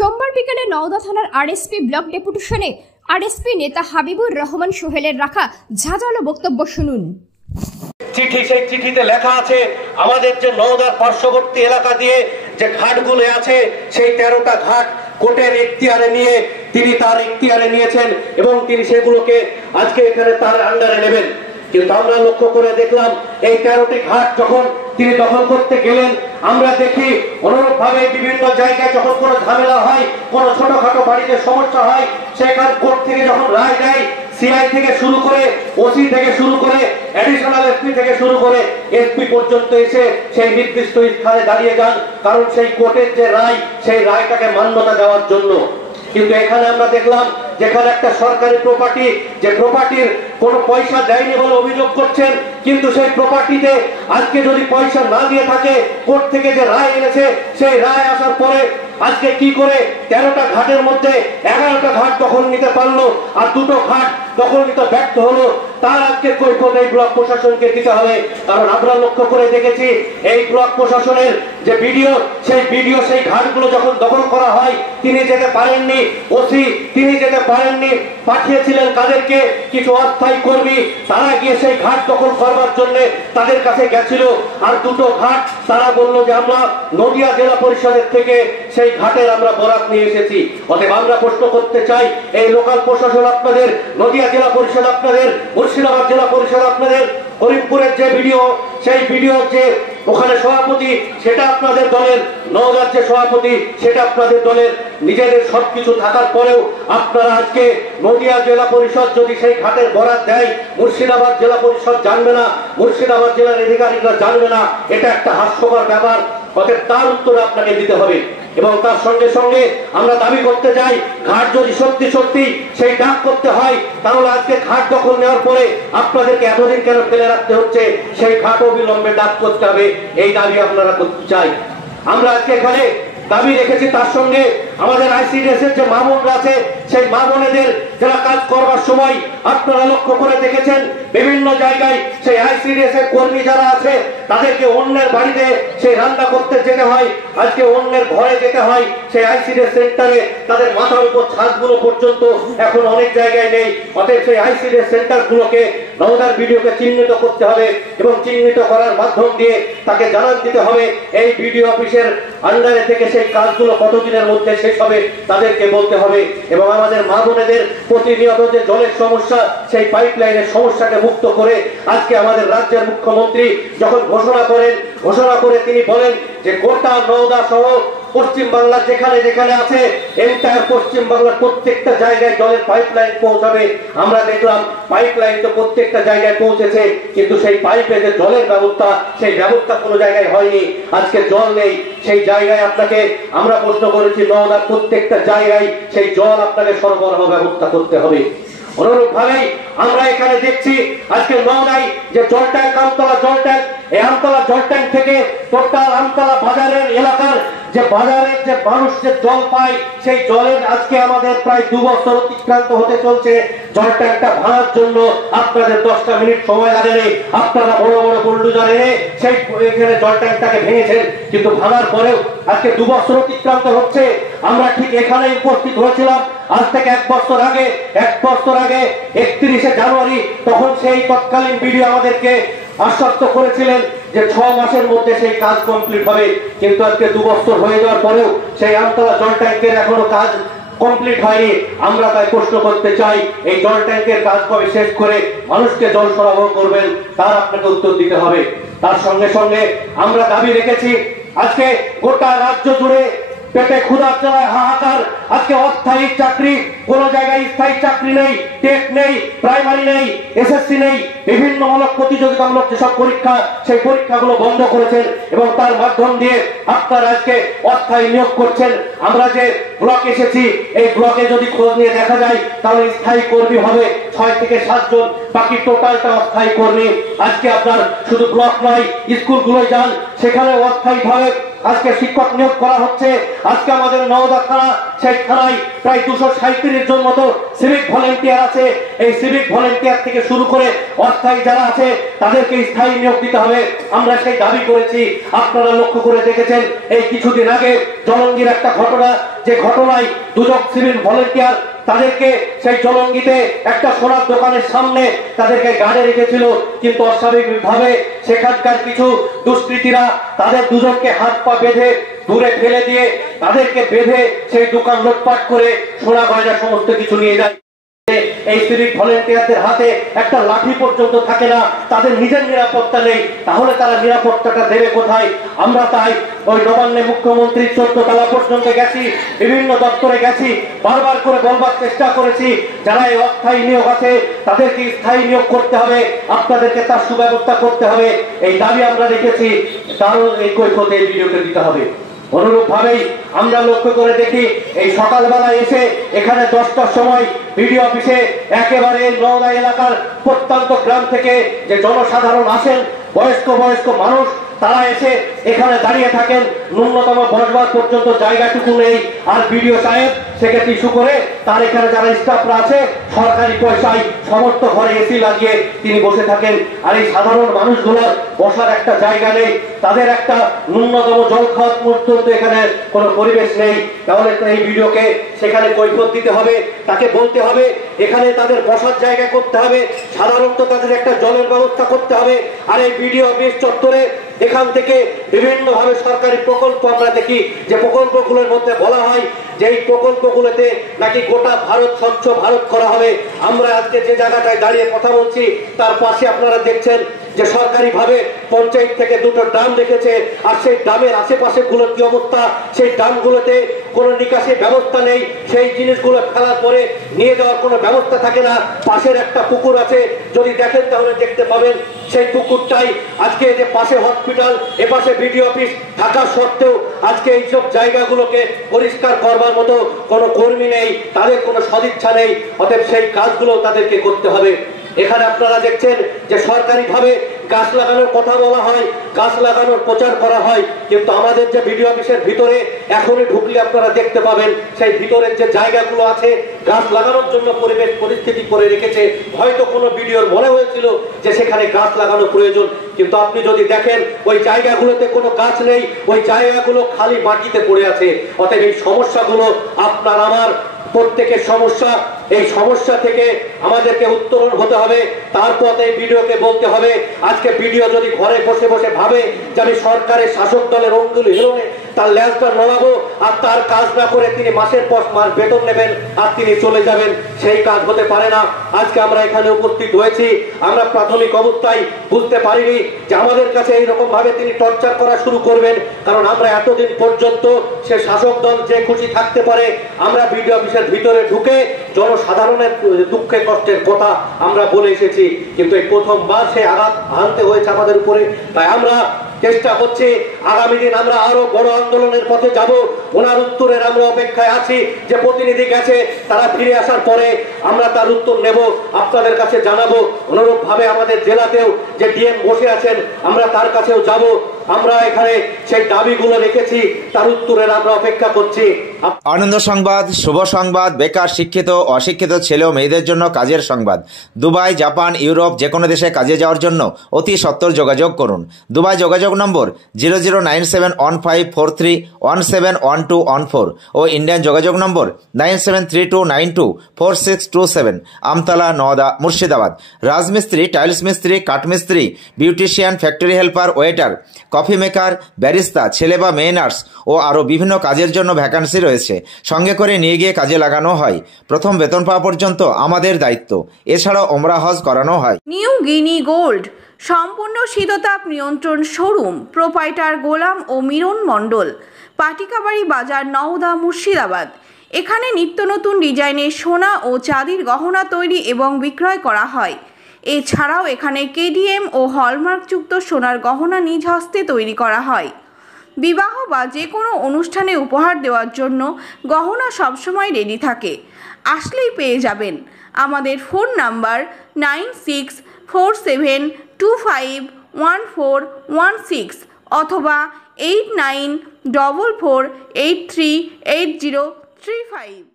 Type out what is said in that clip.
সোমবার বিকেলে নওদা থানার আরএসপি ব্লক ডেপুটেশনে আরএসপি নেতা হাবিবুর রহমান সোহেলের রাখা ঝাঁঝালো বক্তব্য শুনুন। চিঠি, সেই চিঠিতে লেখা আছে আমাদের যে নওদার পার্শ্ববর্তী এলাকা দিয়ে যে ঘাটগুলো আছে সেই 13টা ঘাট কোর্টের এখতিয়ারে নিয়ে তিনি তার এখতিয়ারে নিয়েছেন এবং তিনি সেগুলোকে আজকে এখানে তার আন্ডারে নেবেন। কিন্তু আমরা লক্ষ্য করে দেখলাম এই 13টি ঘাট যখন তিনি দখল করতে গেলেন, আমরা দেখি অনুরূপ ভাবে বিভিন্ন জায়গায় যখন কোনো ঝামেলা হয়, কোনো ছোটখাটো বাড়িতে সমস্যা হয়, সেখানে কোর্ট থেকে যখন রায় দেয়, সিআই থেকে শুরু করে ওসি থেকে শুরু করে অ্যাডিশনাল এসপি থেকে শুরু করে এসপি পর্যন্ত এসে সেই নির্দিষ্ট স্থানে দাঁড়িয়ে যান, কারণ সেই কোর্টের যে রায় সেই রায়টাকে মান্যতা দেওয়ার জন্য। কিন্তু এখানে আমরা দেখলাম যেখানে একটা সরকারি প্রপার্টি, যে প্রপার্টির কোনো পয়সা দেয়নি বলে অভিযোগ করছেন, কিন্তু সেই প্রপার্টিতে আজকে যদি পয়সা না দিয়ে থাকে, কোর্ট থেকে যে রায় এনেছে সেই রায় আসার পরে আজকে কি করে 13টা ঘাটের মধ্যে 11টা ঘাট দখল নিতে পারলো আর 2টো ঘাট দখল নিতে ব্যর্থ হলো, তার আজকে কৈফিয়ত এই ব্লক প্রশাসনকে দিতে হবে। কারণ আমরা লক্ষ্য করে দেখেছি এই ব্লক প্রশাসনের যে বিডিও, সেই বিডিও সেই ঘাটগুলো যখন দখল করা হয় তিনি যেতে পারেননি, ওসি তিনি যেতে পারেননি, পাঠিয়েছিলেন তাদেরকে কিছু অস্থায়ী কর্মী, তারা গিয়ে সেই ঘাট দখল করবার জন্য তাদের কাছে গেছিল। আর 2টো ঘাট তারা বলল যে আমরা নদিয়া জেলা পরিষদের থেকে সেই ঘাটের আমরা বরাত নিয়ে এসেছি। অতএব আমরা প্রশ্ন করতে চাই, এই লোকাল প্রশাসন আপনাদের, নদিয়া জেলা পরিষদ আপনাদের, মুর্শিদাবাদ জেলা পরিষদ আপনাদের, করিমপুরের যে ভিডিও সেই ভিডিও যে ওখানে সভাপতি সেটা আপনাদের দলের, নওগাঁর যে সভাপতি সেটা আপনাদের দলের, নিজেদের সবকিছু থাকার পরেও আপনারা আজকে নদিয়া জেলা পরিষদ যদি সেই ঘাটের বরাত দেয়, মুর্শিদাবাদ জেলা পরিষদ জানবে না, মুর্শিদাবাদ জেলার অধিকারীরা জানবে না, এটা একটা হাস্যকর ব্যাপার। অতএব তার উত্তর আপনাকে দিতে হবে। এবং তার সঙ্গে সঙ্গে আমরা দাবি করতে চাই, ঘাট যদি সত্যি সত্যি সেই ডাক করতে হয়, তাহলে আজকে ঘাট দখল নেওয়ার পরে আপনাদেরকে এতদিন কেন ফেলে রাখতে হচ্ছে, সেই ঘাট অবিলম্বে ডাক করতে হবে, এই দাবি আপনারা করতে চাই। আমরা আজকে এখানে দাবি রেখেছি, তার সঙ্গে আমাদের আইসিডিএস এর যে মা বোনরা আছে সেই মা বোনেদের যারা কাজ করবার সময় আপনারা লক্ষ্য করে দেখেছেন বিভিন্ন জায়গায় সেই আইসিডিএস এর কর্মী যারা আছে তাদেরকে অন্যের বাড়িতে সেই রান্না করতে যেতে হয়, আজকে অন্যের ঘরে যেতে হয়, সেই আইসিডিএস সেন্টারে তাদের মাথার উপর ছাদগুলো পর্যন্ত এখন অনেক জায়গায় নেই। অতএব সেই আইসিডিএস সেন্টারগুলোকে নওদার ভিডিওকে চিহ্নিত করতে হবে এবং চিহ্নিত করার মাধ্যম দিয়ে তাকে জানান দিতে হবে এই ভিডিও অফিসের আন্ডারে থেকে সেই কাজগুলো কতদিনের মধ্যে শেষ হবে তাদেরকে বলতে হবে। এবং আমাদের মা বোনেদের প্রতিনিয়ত যে জলের সমস্যা, সেই পাইপলাইনের সমস্যাকে মুক্ত করে আজকে আমাদের রাজ্যের মুখ্যমন্ত্রী যখন ঘোষণা করে তিনি বলেন যে গোটা নওদা সহ পশ্চিম বাংলার যেখানে যেখানে আছে এন্টায়ার পশ্চিম বাংলার প্রত্যেকটা জায়গায় জলের পাইপলাইন পৌঁছাবে। আমরা দেখলাম পাইপলাইন তো প্রত্যেকটা জায়গায় পৌঁছেছে, কিন্তু সেই পাইপে যে জলের ব্যবস্থা সেই ব্যবস্থা কোনো জায়গায় হয়নি। আজকে জল নেই, সেই জায়গায় আপনাকে আমরা প্রশ্ন করেছি নওদার প্রত্যেকটা জায়গায় সেই জল আপনাকে সরবরাহ ব্যবস্থা করতে হবে। অনুরূপ ভাবেই আমরা এখানে দেখছি আজকে নওদায় যে জল ট্যাঙ্ক, আমতলা জল ট্যাঙ্ক, এই আমতলা জল ট্যাঙ্ক থেকে টোটাল আমতলা বাজারের এলাকার যে বাজারের যে মানুষ যে জল পায় সেই জলের আজকে আমাদের প্রায় 2 বছর অতিক্রান্ত হতে চলছে। জল ট্যাঙ্কটা ভাঙার জন্য আপনাদের 10টা মিনিট সময় লাগেনি, আপনারা বড় বড় বুলডোজার এনে সেই এখানে জল ট্যাঙ্কটাকে ভেঙেছেন, কিন্তু ভাঙার পরেও আজকে 2 বছর অতিক্রান্ত হচ্ছে। আমরা ঠিক এখানে উপস্থিত হয়েছিলাম আজ থেকে 1 বছর আগে 31শে জানুয়ারি, তখন সেই তৎকালীন ভিডিও আমাদেরকে আশ্বস্ত করেছিলেন যে 6 মাসের মধ্যে সেই কাজ কমপ্লিট হবে, কিন্তু আজকে 2 বছর হয়ে যাওয়ার পরেও সেই আমতলা জল ট্যাঙ্কের এখনো কাজ কমপ্লিট হয়নি। আমরা তাই প্রশ্ন করতে চাই, এই জল ট্যাঙ্কের কাজ কবে শেষ করে মানুষকে জল সরবরাহ করবেন তার আপনাকে উত্তর দিতে হবে। তার সঙ্গে সঙ্গে আমরা দাবি রেখেছি আজকে গোটা রাজ্য জুড়ে পেটে ক্ষুধার জ্বালায় হাহাকার, আজকে অস্থায়ী চাকরি, কোন জায়গায় স্থায়ী চাকরি নেই, টেট নেই, প্রাইমারি নেই, এসএসসি নেই, বিভিন্নমূলক প্রতিযোগিতামূলক যেসব পরীক্ষা সেই পরীক্ষাগুলো বন্ধ করেছেন এবং তার মাধ্যম দিয়ে আপনারা আজকে অস্থায়ী নিয়োগ করছেন। আমরা যে ব্লক এসেছি এই ব্লকে যদি খোঁজ নিয়ে দেখা যায় তাহলে স্থায়ী কর্মী হবে 6 থেকে 7 জন, বাকি টোটালটা অস্থায়ী কর্মী। আজকে আপনার শুধু ব্লক নয়, স্কুলগুলোয় যান, সেখানে অস্থায়ী ভাবে আজকে শিক্ষক নিয়োগ করা হচ্ছে। আজকে আমাদের নওদা থানা, সেই থানায় প্রায় 237 জন মতো সিভিক ভলেন্টিয়ার আছে। এই সিভিক ভলেন্টিয়ার থেকে শুরু করে অস্থায়ী যারা আছে তাদেরকে স্থায়ী নিয়োগ দিতে হবে। আমরা সেই দাবি করেছি। আপনারা লক্ষ্য করে দেখেছেন এই কিছুদিন আগে জলঙ্গির একটা ঘটনা, যে ঘটনায় দুজন সিভিল ভলেন্টিয়ার তাদেরকে সেই জলঙ্গিতে একটা সোনার দোকানের সামনে তাদেরকে গাড়ে রেখেছিল, কিন্তু অস্বাভাবিকভাবে সেখানকার কিছু দুষ্কৃতীরা তাদের দুজনকে হাত পা বেঁধে দূরে ফেলে দিয়ে তাদেরকে বেঁধে সেই দোকান লুটপাট করে সোনা গয়না সমস্ত কিছু নিয়ে যায়। এই সিভিক ভলেন্টিয়ারদের হাতে একটা লাঠি পর্যন্ত থাকে না, তাদের নিজের নিরাপত্তা নেই, তাহলে তারা নিরাপত্তাটা দেবে কোথায়? আমরা তাই ওই নবান্নে মুখ্যমন্ত্রী 14 তলা পর্যন্ত গেছি, বিভিন্ন দপ্তরে গেছি, বারবার করে বলবার চেষ্টা করেছি যারা এই অস্থায়ী নিয়োগ আছে তাদেরকে স্থায়ী নিয়োগ করতে হবে, আপনাদেরকে তার সুব্যবস্থা করতে হবে। এই দাবি আমরা রেখেছি, তারও এই কৈফিয়ত এই ভিডিওতে দিতে হবে। অনুরূপ ভাবেই আমরা লক্ষ্য করে দেখি এই সকালবেলা এসে এখানে 10টার সময় বিডিও অফিসে একেবারে নওদা এলাকার প্রত্যন্ত গ্রাম থেকে যে জনসাধারণ আসেন, বয়স্ক মানুষ, তারা এসে এখানে দাঁড়িয়ে থাকেন। ন্যূনতম বসবার পর্যন্ত জায়গাটুকু নেই। আর বিডিও সাহেব সেক্ষেত্রে ইস্যু করে তার এখানে যারা স্টাফরা আছে সরকারি পয়সায় সমস্ত ঘরে এসি লাগিয়ে তিনি বসে থাকেন। আর এই সাধারণ মানুষগুলোর বসার একটা জায়গা নেই, তাদের একটা ন্যূনতম জল খাওয়ার পর্যন্ত এখানে কোনো পরিবেশ নেই। তাহলে এই ভিডিওকে সেখানে কৈফিয়ত দিতে হবে, তাকে বলতে হবে এখানে তাদের বসার জায়গা করতে হবে, সাধারণত তাদের একটা জলের ব্যবস্থা করতে হবে। আর এই ভিডিও অফিস চত্বরে এখান থেকে বিভিন্ন ভাবে সরকারি প্রকল্প আমরা দেখি, যে প্রকল্পগুলোর মধ্যে বলা হয় যে এই প্রকল্পগুলোতে নাকি গোটা ভারত স্বচ্ছ ভারত করা হবে। আমরা আজকে যে জায়গাটায় দাঁড়িয়ে কথা বলছি তার পাশে আপনারা দেখছেন যে সরকারি ভাবে পঞ্চায়েত থেকে 2টো ড্রাম রেখেছে। আর সেই ড্রামের আশেপাশে গুলোর কি অবস্থা? সেই ড্রামগুলোতে কোনো নিকাশি ব্যবস্থা নেই, সেই জিনিসগুলো ফেলার পরে নিয়ে যাওয়ার কোনো ব্যবস্থা থাকে না। পাশের একটা পুকুর আছে, যদি দেখেন তাহলে দেখতে পাবেন সেই পুকুরটাই আজকে যে পাশে হসপিটাল, এপাশে বিডিও অফিস থাকা সত্ত্বেও আজকে এইসব জায়গাগুলোকে পরিষ্কার করবার মতো কোনো কর্মী নেই, তাদের কোনো সদিচ্ছা নেই। অতএব সেই কাজগুলো তাদেরকে করতে হবে। এখানে আপনারা দেখছেন যে সরকারি ভাবে গাছ লাগানোর কথা বলা হয়, গাছ লাগানোর প্রচার করা হয়, কিন্তু আমাদের যে বিডিও অফিসের ভিতরে এখনই ঢুকলে আপনারা দেখতে পাবেন সেই ভিতরের যে জায়গাগুলো আছে গাছ লাগানোর জন্য পরিবেশ পরিস্থিতি করে রেখেছে। হয়তো কোনো ভিডিওর মনে হয়েছিল যে সেখানে গাছ লাগানো প্রয়োজন, কিন্তু আপনি যদি দেখেন ওই জায়গাগুলোতে কোনো গাছ নেই, ওই জায়গাগুলো খালি মাটিতে পড়ে আছে। অতএব এই সমস্যাগুলো আপনার আমার প্রত্যেকের সমস্যা। এই সমস্যা থেকে আমাদেরকে উত্তরণ হতে হবে। তারপর এই ভিডিওকে বলতে হবে, আজকে ভিডিও যদি ঘরে বসে বসে ভাবে যে আমি সরকারের শাসক দলের অঙ্গুলি হিলনে তার ল্যাজটা নড়াবো আর তার কাজ না করে তিনি মাসের পর মাস বেতন নেবেন আর তিনি চলে যাবেন, সেই কাজ হতে পারে না। আজকে আমরা এখানে উপস্থিত হয়েছি, আমরা প্রাথমিক অবস্থায় বুঝতে পারিনি যে আমাদের কাছে এইরকম ভাবে তিনি টর্চার করা শুরু করবেন, কারণ আমরা এতদিন পর্যন্ত সে শাসক দল যে খুশি থাকতে পারে আমরা ভিডিও অফিসের ভিতরে ঢুকে জনসাধারণের দুঃখে কষ্টের কথা আমরা বলে এসেছি, কিন্তু এই প্রথমবার সে আঘাত হানতে হয়েছে আমাদের উপরে। তাই আমরা চেষ্টা করছি আগামী দিন আমরা আরো বড় আন্দোলনের পথে যাব। ওনার উত্তরের আমরা অপেক্ষায় আছি, যে প্রতিনিধি গেছে তারা ফিরে আসার পরে আমরা তার উত্তর নেব, আপনাদের কাছে জানাবো। অনুরূপ ভাবে আমাদের জেলাতেও যে ডিএম বসে আছেন আমরা তার কাছেও যাব। আমরা এখানে সেই দাবিগুলো রেখেছি, তার উত্তরের আমরা অপেক্ষা করছি। আনন্দ সংবাদ, শুভ সংবাদ, বেকার, শিক্ষিত, অশিক্ষিত ছেলে ও মেয়েদের জন্য কাজের সংবাদ। দুবাই, জাপান, ইউরোপ যে কোনো দেশে কাজে যাওয়ার জন্য অতি সত্বর যোগাযোগ করুন। দুবাই যোগাযোগ নম্বর 00971543171214 ও ইন্ডিয়ান যোগাযোগ নম্বর 9732924627। আমতলা, নওদা, মুর্শিদাবাদ। রাজমিস্ত্রি, টাইলস মিস্ত্রি, কাঠমিস্ত্রি, beautician, factory helper, waiter, coffee maker, barista, ছেলে বা মেয়ে নার্স ও আরও বিভিন্ন কাজের জন্য ভ্যাকান্সি রয়েছে। সঙ্গে করে নিয়ে গিয়ে কাজে লাগানো হয়। প্রথম বেতন পাওয়া পর্যন্ত আমাদের দায়িত্ব। এছাড়াও ওমরা হজ করানো হয়। নিউ গিনি গোল্ড সম্পূর্ণ শীততাপ নিয়ন্ত্রণ শোরুম, প্রোপাইটার গোলাম ও মিরন মণ্ডল, পাটিকাবাড়ি বাজার, নওদা, মুর্শিদাবাদ। এখানে নিত্য নতুন ডিজাইনের সোনা ও চাঁদির গহনা তৈরি এবং বিক্রয় করা হয়। এছাড়াও এখানে কেডিএম ও হলমার্কযুক্ত সোনার গহনা নিজ হস্তে তৈরি করা হয়। বিবাহ বা যে কোনো অনুষ্ঠানে উপহার দেওয়ার জন্য গহনা সবসময় রেডি থাকে, আসলেই পেয়ে যাবেন। আমাদের ফোন নাম্বার 9647251416 অথবা 8944438035।